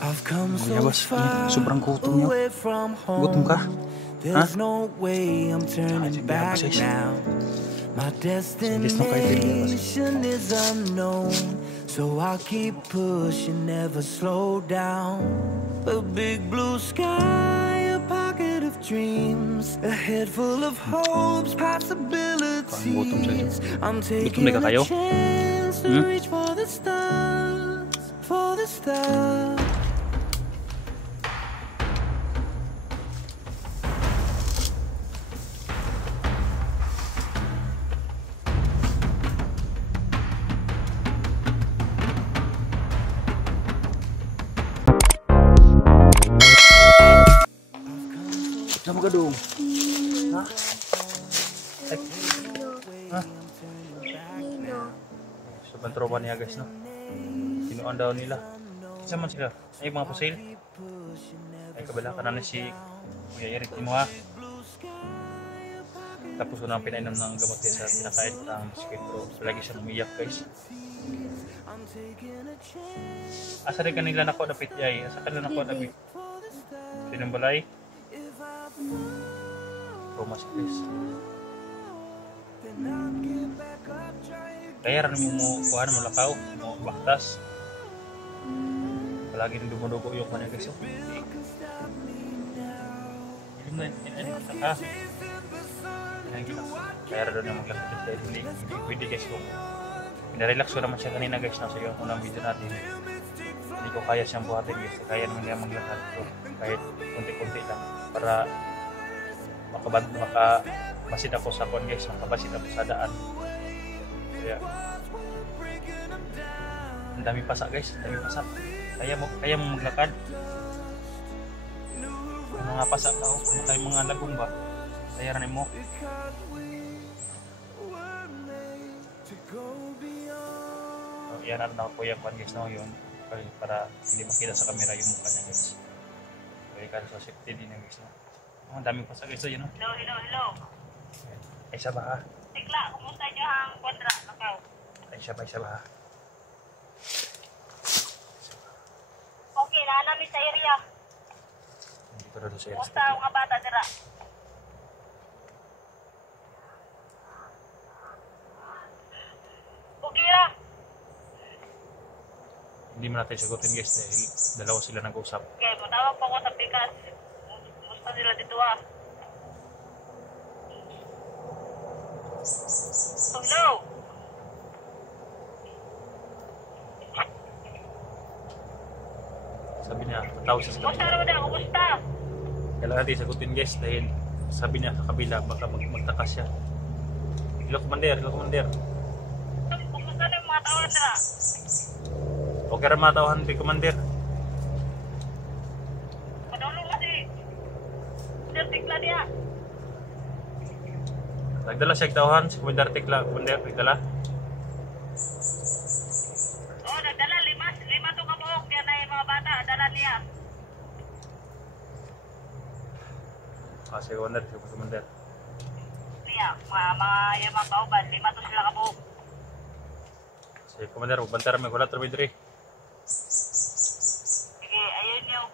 I've come Iya so bos, ini far sobrang gutom nyo. away from Gutom ka? home. There's no way I'm turning sige, back bos, now. My Sige, no kayo bos. destination is unknown, so I'll keep pushing, never slow down. A big blue sky, a pocket of dreams, a head full of hopes, possibilities. I'm taking ka a kayo? chance to reach for the stars, for the stars. Sama ka dong? Ha? Ay. Ha? Sobrang tropa niya guys, no? Sinuan daw nila. Isa man sila. Ay mga pusil. Ay kabala ka na si Kuya Eric mo ha. Tapos ko nang pinainom ng gamot niya sa pinakain ng biskuit, pero lagi siya umiyak guys. Asa rin kanila nako dapit ay. Asa kanila nako dapit. Sinong balay? Thomas guys. Kaya rin mo kuhan mo lakaw, mo baktas. Palagi nang dumudugo yung kanya guys. Hindi mo saka. Kaya rin na maglakad guys. Hindi pwede guys kung pinarelax ko naman siya kanina guys. Nasa yung unang video natin. Hindi ko kaya siyang buhatin guys. Kaya naman niya maglakad ko. Kahit kunti-kunti lang. Para makabasid ako sa kon guys, makabasid ako sa daan. Kaya ang dami pasak guys, ang dami pasak. Kaya mo maglakad. Ang mga pasak ka, kaya mga lagong ba? Kaya rin mo. So, yan na ako yung kon guys na yun. Para hindi makita sa camera yung mukha niya guys. Kaya kasi sa safety din yung guys na. Ang daming pasak guys, yun no? Hello. Ay siya ba ha? Tikla, kumusta nyo ang kontra? Nakaw. Ay siya ba ha? Okay, naanami sa area. Dito na doon sa Kumusta ang mga bata dira? Okay ra. Hindi mo natin sagutin guys dahil dalawa sila nag-usap. Okay, matawag po ako sa pikas. Kumusta sila dito ah? Hello? Sabi niya, tatawag siya sa Kumusta kabila. naman na? Kumusta? Kailangan natin sagutin guys dahil sabi niya sa kabila baka magtakas siya. Hello commander. Kumusta na yung mga tao dira? Okay rin matawahan kay commander. Padulong na si Sir Tikla niya. Nagdala siya tawahan si commander Tikla. Commander, nagdala. Oh, nagdala. Lima to kabuok. Yan na yung mga bata. Dala niya. Si commander. Niya. Yung mga kauban. 5 to sila kabuok. Si commander, magbanta rin may kulat rin diri. Sige, ayun yung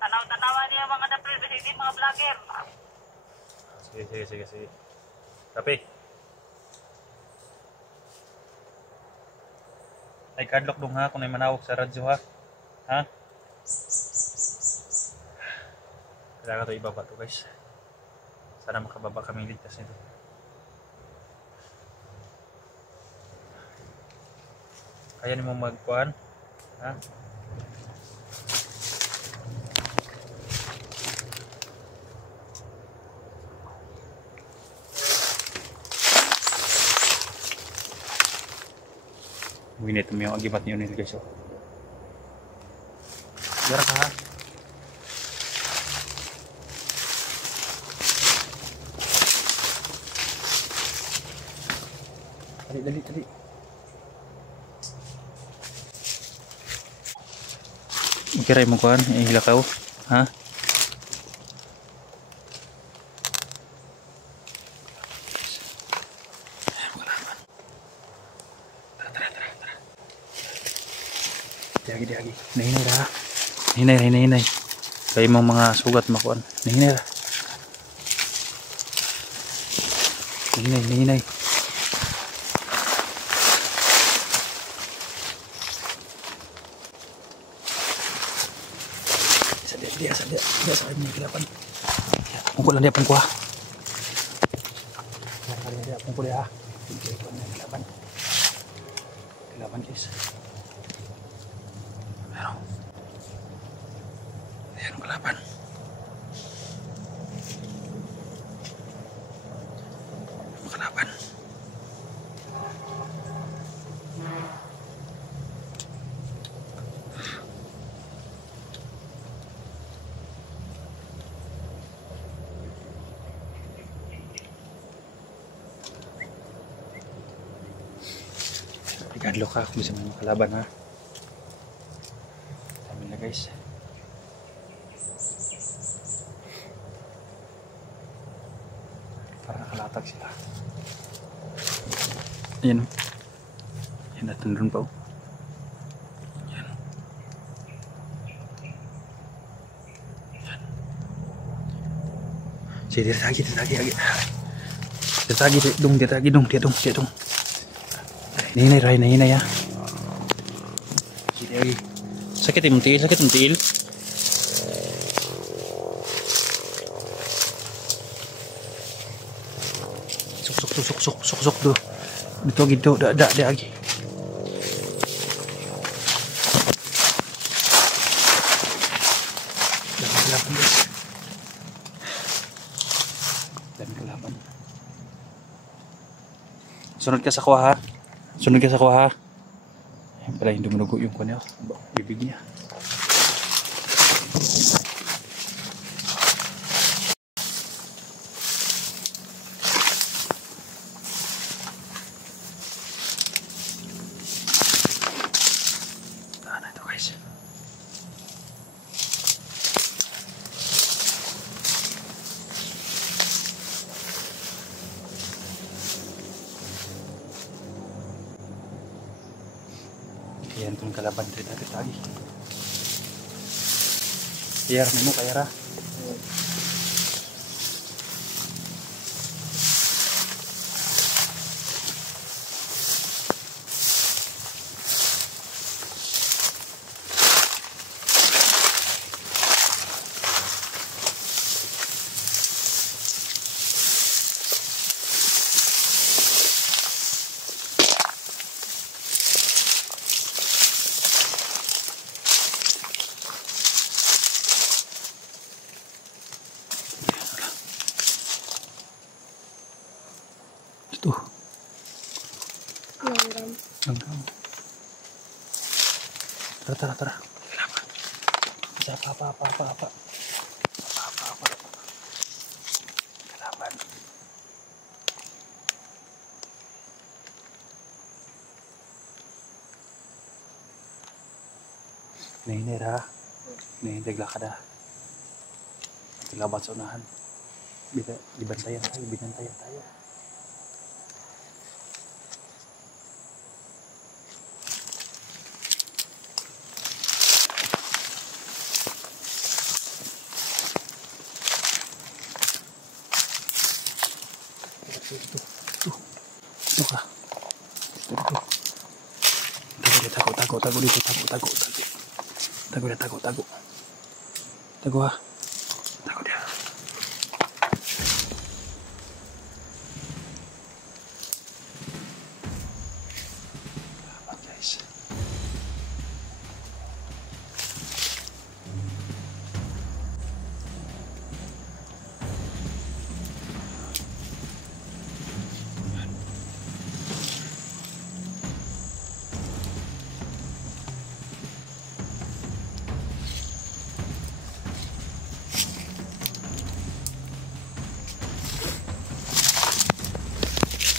tanaw-tanawan niya mga dapil kasi hindi mga vlogger. Sige. Tapi. Ay kadlok dong ha kung may manawag sa radyo ha. Ha? Kailangan ito ibaba to guys. Sana makababa kami ligtas nito. Kaya ni mo magkuhan? Ha? Winit mo yung agibat niyo nila guys. Gara ka ha? Dali. Kiray mo kuhan, hilakaw, ha? Tara. Diagi. Nahinay ha. Hinay. Kaya mong mga sugat makuan. Hinay. Dia sa kanya kilapan. Pungkul lang dia pungkuha. Dia pungkul dia. Kilapan guys. Ayan kilapan. Igadlo ka kung bisa mo kalaban ha. Sabi na guys. Para nakalatag sila. Ayan o. Ayan natin doon pa o. Ayan. Sige, ditagi dong. Hinay ya. Sakit yung tiil. Sok do. Dito, da lagi. Laban. Sunod ka sa kuha ha. Ayan pala yung dumudugo yung kanya. Bibig niya. Tahan na ito guys. Ayan itong kalaban rin natin lagi. Iyar mo kaya ra. Ito. Langgam. Tara. Bisa apa. Kalaban. Nahinera. Nahintagla ka na. Tilabat sa unahan. Binantayan tayo. Ito ka. Tago dito. Tago ha. Tago dia. Guys.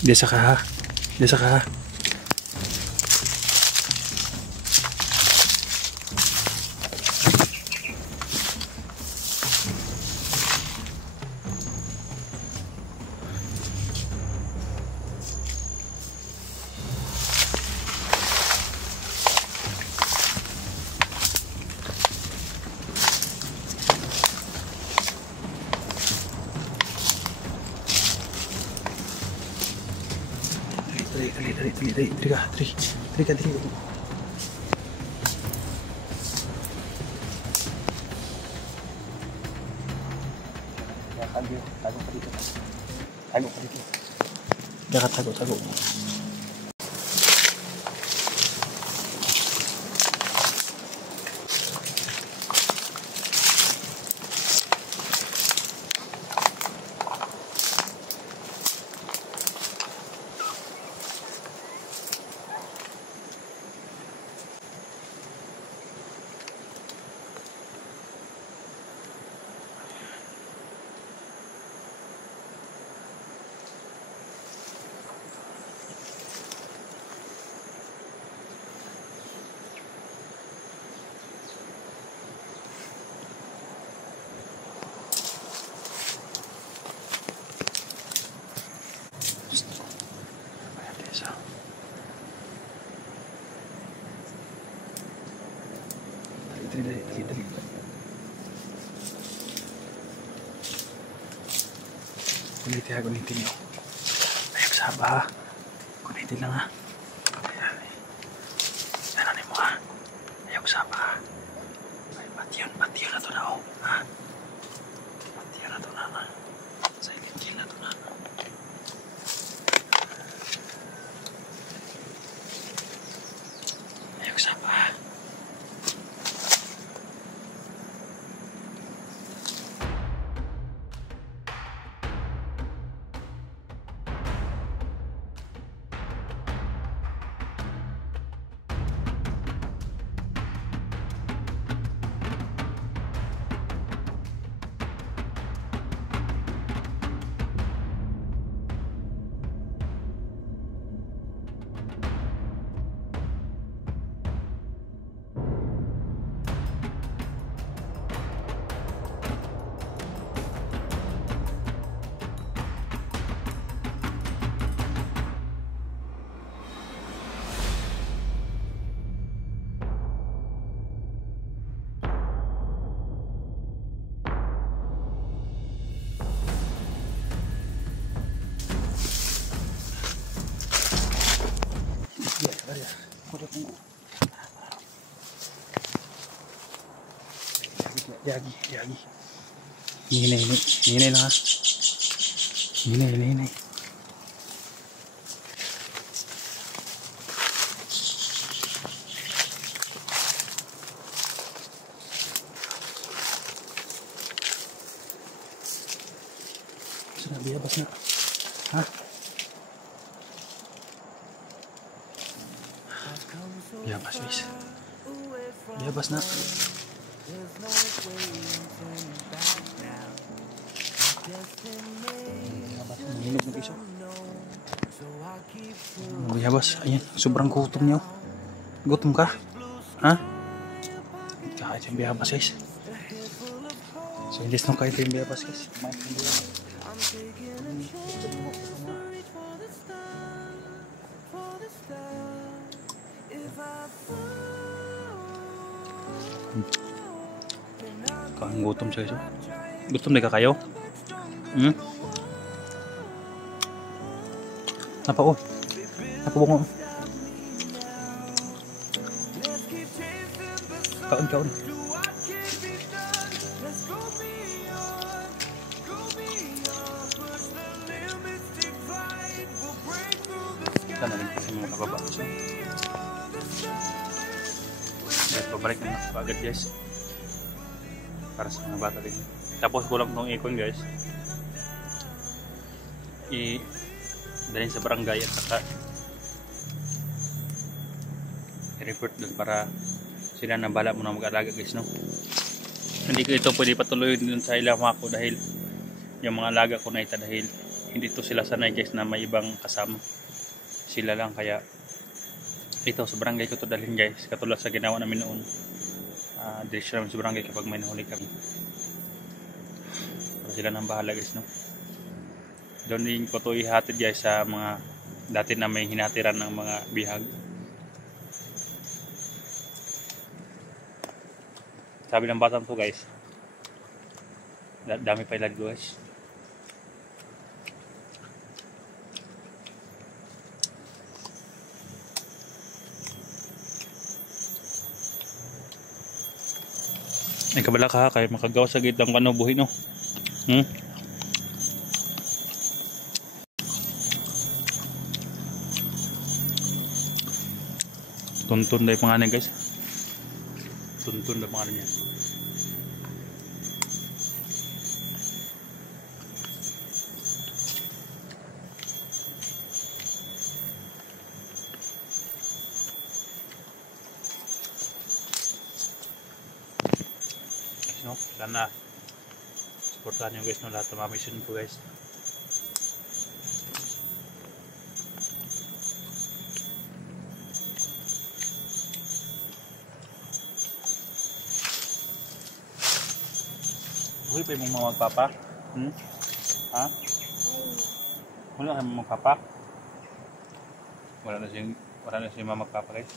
Desa ka ha. Dali ka. Tago ka dito. Tago. Dali. Gunitin nyo. Ayok saba ha. Gunitin lang ha. Ano mo ha. Ayok saba ha. Patiyon na to na oh. Ha? Patiyon na to na ha. Silent kill na to na. Ayok saba ha. Yagi. Hinay lang ha. Hinay. Biyabas na. Ha? Biyabas guys. Biyabas na. Hinog ng iso. Biyabas. Ayan. Sobrang gutom niyo. Gutom ka? Ha? Kahit yung biyabas guys. So hindi nung kahit yung biyabas guys. Kumain yung biyabas. Ang gutom siya guys. Gutom na ka kayo? Napao. Napabungo. Kaon. Sana rin kasi mga kababa. At pabalik na agad guys. Para sa mga bata din. Tapos kulang itong ikon guys. Dalhin sa barangay at saka i-report doon para sila na bala mo na mag-alaga guys, no? Hindi ko ito pwede patuloy dun sa ilang ako dahil yung mga alaga ko na ito dahil hindi to sila sanay guys na may ibang kasama. Sila lang kaya ito sa barangay ko to dalhin guys, katulad sa ginawa namin noon. Direksyon namin sa barangay kapag may nahuli kami. Para sila nang bahala guys, no? Doon din ko to ihatid guys sa mga dati na may hinatiran ng mga bihag. Sabi ng batang to guys, dami pa ilan guys. Ay kabala ka kay makagawa sa gitang kano buhi no. Hmm? Tuntun na yung pangalan guys. Tuntun na pangalan niya. No? Sana supportahan nyo guys no, lahat ng mga mission ko guys. Uy, pa yung mga magpapa? Hmm? Ha? Wala kayong magpapa? Wala na siyang mga magpapa guys.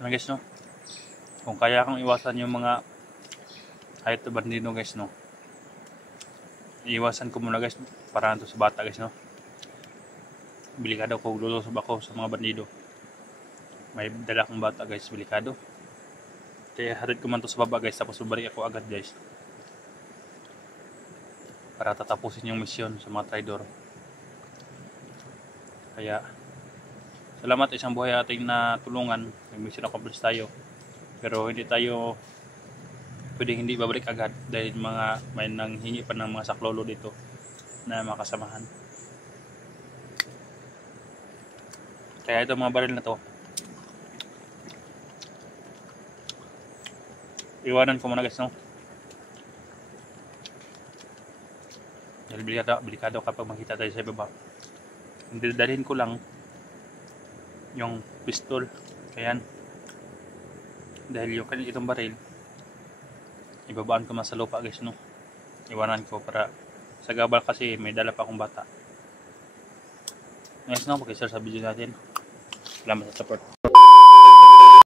Ano guys no? Kung kaya kang iwasan yung mga kahit bandino guys no. Iwasan ko muna guys para to sa bata guys no. Bilikado ko lulusob ako sa mga bandido. May dala akong bata guys, bilikado. Kaya hatid ko man to sa baba guys, tapos balik ako agad guys. Para tatapusin yung misyon sa mga traidor. Kaya salamat isang buhay ating natulungan. Nag-mission accomplish tayo. Pero hindi tayo pwedeng hindi babalik agad dahil may nanghingi pa ng mga saklolo dito na makasamahan. Kaya ito mga baril na to, iwanan ko muna guys no. Dahil bilikado kapag makita tayo sa ibaba. Hindi dalhin ko lang yung pistol. Ayan. Dahil yung itong baril ibabaan ko man sa lupa guys no. Iwanan ko para sa gabal kasi may dala pa akong bata. Guys no, pag-share sa video natin. Salamat sa support.